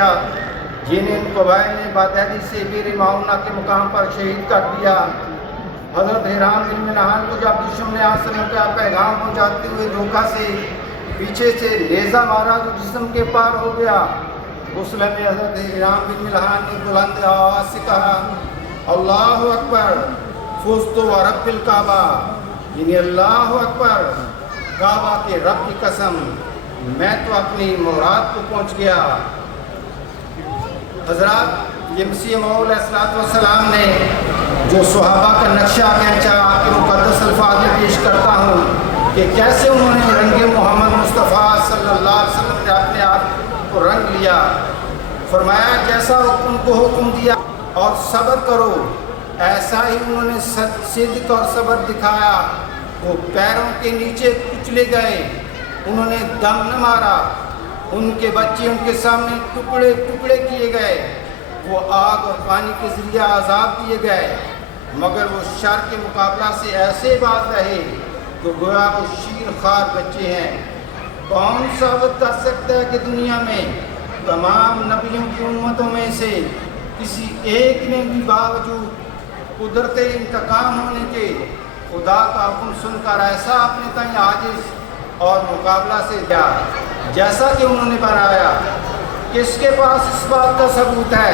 کیا جنہیں ان قبائل نے بادہدی سے بیر معاونہ کے مقام پر شہید کر دیا۔ حضرت حرام بن ملحان کو جب دشمن نے آسلم کا پیغام پہنچاتے ہوئے دھوکہ سے پیچھے سے نیزہ مارا تو جسم کے پار ہو گیا۔ غسل میں حضرت حرام بن ملحان نے بلند آواز سے کہا اللہ اکبر فزت و رب الکعبہ، یعنی اللہ اکبر، کعبہ کے رب کی قسم میں تو اپنی مراد کو پہنچ گیا۔ حضرات، یہ مسیح موعود علیہ السلام نے جو صحابہ کا نقشہ کھینچا آپ کے مقدس الفاظ میں پیش کرتا ہوں کہ کیسے انہوں نے رنگ محمد مصطفیٰ صلی اللہ علیہ وسلم نے اپنے آپ کو رنگ لیا۔ فرمایا جیسا ان کو حکم دیا اور صبر کرو، ایسا ہی انہوں نے صدق اور صبر دکھایا۔ وہ پیروں کے نیچے کچلے گئے، انہوں نے دم نہ مارا، ان کے بچے ان کے سامنے ٹکڑے ٹکڑے کیے گئے، وہ آگ اور پانی کے ذریعہ عذاب دیے گئے، مگر وہ شر کے مقابلہ سے ایسے باز رہے تو گویا وہ شیر خوار بچے ہیں۔ کون ثابت کر سکتا ہے کہ دنیا میں تمام نبیوں کی امتوں میں سے کسی ایک نے بھی باوجود قدرت انتقام ہونے کے خدا کا حکم سن کر ایسا اپنے تئیں عاجز اور مقابلہ سے دیا جیسا کہ انہوں نے بنایا؟ کس کے پاس اس بات کا ثبوت ہے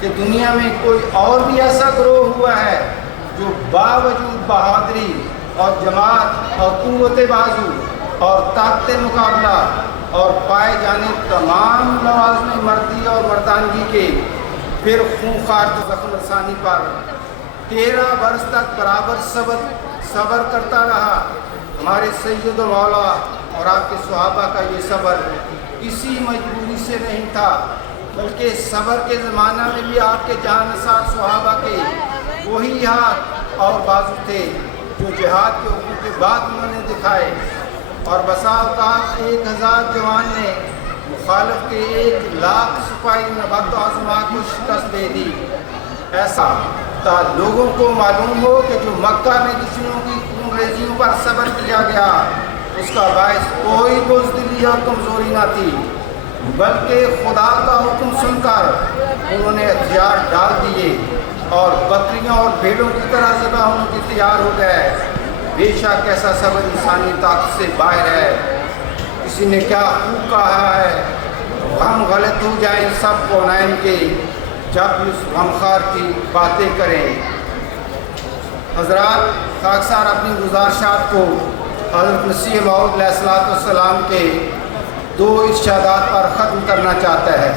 کہ دنیا میں کوئی اور بھی ایسا گروہ ہوا ہے جو باوجود بہادری اور جماعت اور قوت بازو اور طاقت مقابلہ اور پائے جانے تمام لوازم مردی اور مردانگی کے پھر خونخوار زخم رسانی پر 13 برس تک برابر صبر کرتا رہا؟ ہمارے سید و مولا اور آپ کے صحابہ کا یہ صبر کسی مجبوری سے نہیں تھا، بلکہ صبر کے زمانہ میں بھی آپ کے جان نثار صحابہ کے وہی ہاتھ اور بازو تھے جو جہاد کے حکم کے بعد انہوں نے دکھائے، اور بسا اوقات 1000 جوان نے مخالف کے 1,00,000 سپاہی نبات و آزما کو شکست دے دی۔ ایسا تا لوگوں کو معلوم ہو کہ جو مکہ میں دشمنوں کی خون ریزیوں پر صبر کیا گیا اس کا باعث کوئی بزدلی اور کمزوری نہ تھی، بلکہ خدا کا حکم سن کر انہوں نے ہتھیار ڈال دیے اور بکریوں اور بھیڑوں کی طرح ذبح ہونے کے تیار ہو گئے۔ بے شک ایسا صبر انسانی طاقت سے باہر ہے۔ کسی نے کیا خوب کہا ہے، ہم غلط ہو جائیں سب کونین کے جب اس غمخوار کی باتیں کریں۔ حضرات، خاکسار اپنی گزارشات کو حضرت مسیح موعود علیہ السلام کے 2 ارشادات پر ختم کرنا چاہتا ہے،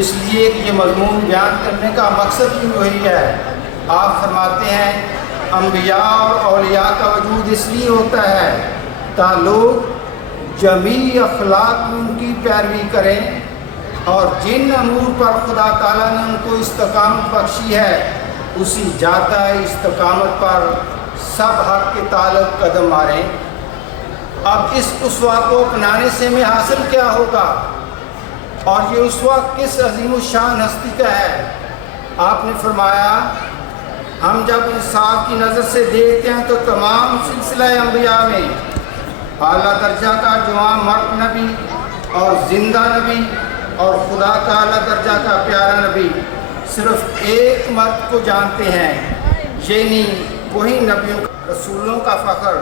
اس لیے کہ یہ مضمون بیان کرنے کا مقصد بھی وہی ہے۔ آپ فرماتے ہیں انبیاء اور اولیاء کا وجود اس لیے ہوتا ہے تا لوگ جمیع اخلاق میں ان کی پیروی کریں، اور جن امور پر خدا تعالیٰ نے ان کو استقامت بخشی ہے اسی جاتا استقامت پر سب حق کے تعلق قدم ماریں۔ اب اس اسوہ کو اپنانے سے میں حاصل کیا ہوگا، اور یہ اسوہ کس عظیم الشان ہستی کا ہے؟ آپ نے فرمایا ہم جب انصاف کی نظر سے دیکھتے ہیں تو تمام سلسلہ انبیاء میں اعلیٰ درجہ کا جوان مرد نبی اور زندہ نبی اور خدا کا اعلیٰ درجہ کا پیارا نبی صرف ایک مرد کو جانتے ہیں، یعنی وہی نبیوں رسولوں کا فخر،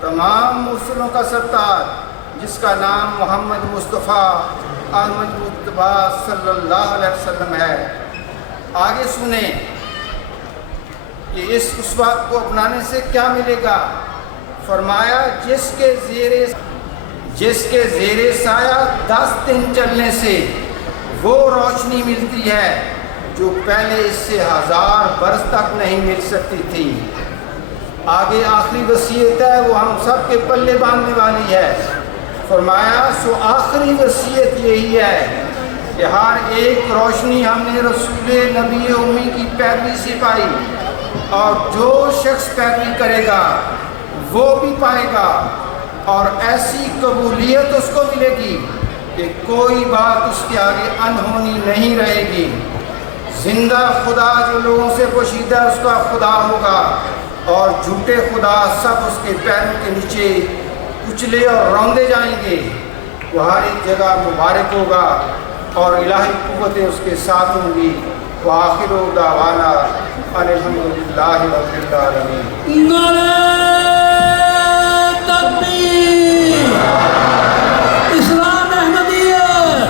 تمام مرسلوں کا سردار، جس کا نام محمد مصطفیٰ احمد مجتبیٰ صلی اللہ علیہ وسلم ہے۔ آگے سنیں کہ اس اسوات کو اپنانے سے کیا ملے گا۔ فرمایا جس کے زیر سایہ 10 دن چلنے سے وہ روشنی ملتی ہے جو پہلے اس سے 1000 برس تک نہیں مل سکتی تھی۔ آگے آخری وصیت ہے، وہ ہم سب کے پلے باندھنے والی ہے۔ فرمایا سو آخری وصیت یہی ہے کہ ہر ایک روشنی ہم نے رسول نبی امی کی پیروی سے پائی، اور جو شخص پیروی کرے گا وہ بھی پائے گا، اور ایسی قبولیت اس کو ملے گی کہ کوئی بات اس کے آگے انہونی نہیں رہے گی۔ زندہ خدا جو لوگوں سے پوشیدہ اس کا خدا ہوگا، اور جھوٹے خدا سب اس کے پیروں کے نیچے کچلے اور روندے جائیں گے۔ وہ ہر ایک جگہ مبارک ہوگا اور الہی قوتیں اس کے ساتھ ہوں گی. وآخر دعوانا ان الحمدللہ رب العالمین. تکبیر. اسلام احمدیت،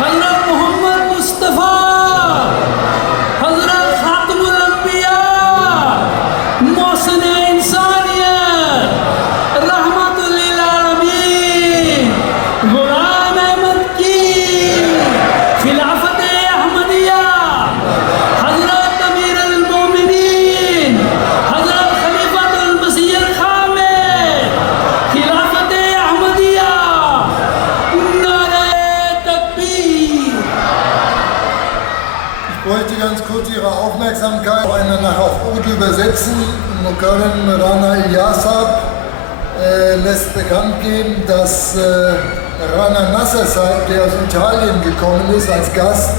حضرت محمد مصطفیٰ، حضرت خاتم الانبیاء، محسن انسانیت، رحمت للعالمین، غلام احمد کی خلافت احمدیہ، حضرت امیر المومنین، حضرت خلیفۃ المسیح الخامس، خلافت احمدیہ. نعرہ تکبیر. Ich bräuchte ganz kurz Ihre Aufmerksamkeit. Einer nachher auf Urdu übersetzen. Mukarram Rana Ilyasab lässt bekannt geben, dass Rana Nasser, der aus Italien gekommen ist als Gast,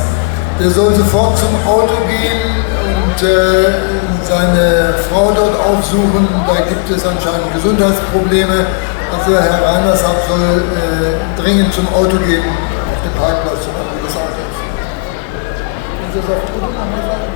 der soll sofort zum Auto gehen und seine Frau dort aufsuchen. Da gibt es anscheinend Gesundheitsprobleme. Also Herr Ranassab soll dringend zum Auto gehen, auf den Parkplatz zum Auto des Autos. Können Sie das auf Urdu nochmal sagen?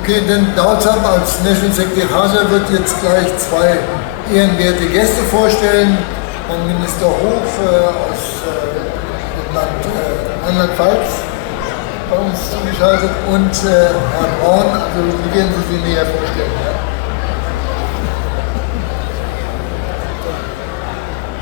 Okay, denn Dauzab als National Secretary Haja wird jetzt gleich zwei ehrenwerte Gäste vorstellen. Herrn Minister Hof aus dem Land Rheinland-Pfalz bei uns zugeschaltet und Herrn Braun, also wie werden Sie sich näher vorstellen? Ja?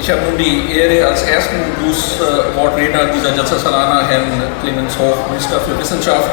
Ich habe nun die Ehre, als ersten Grußwortredner dieser Jalsa Salana Herrn Clemens Hof, Minister für Wissenschaft,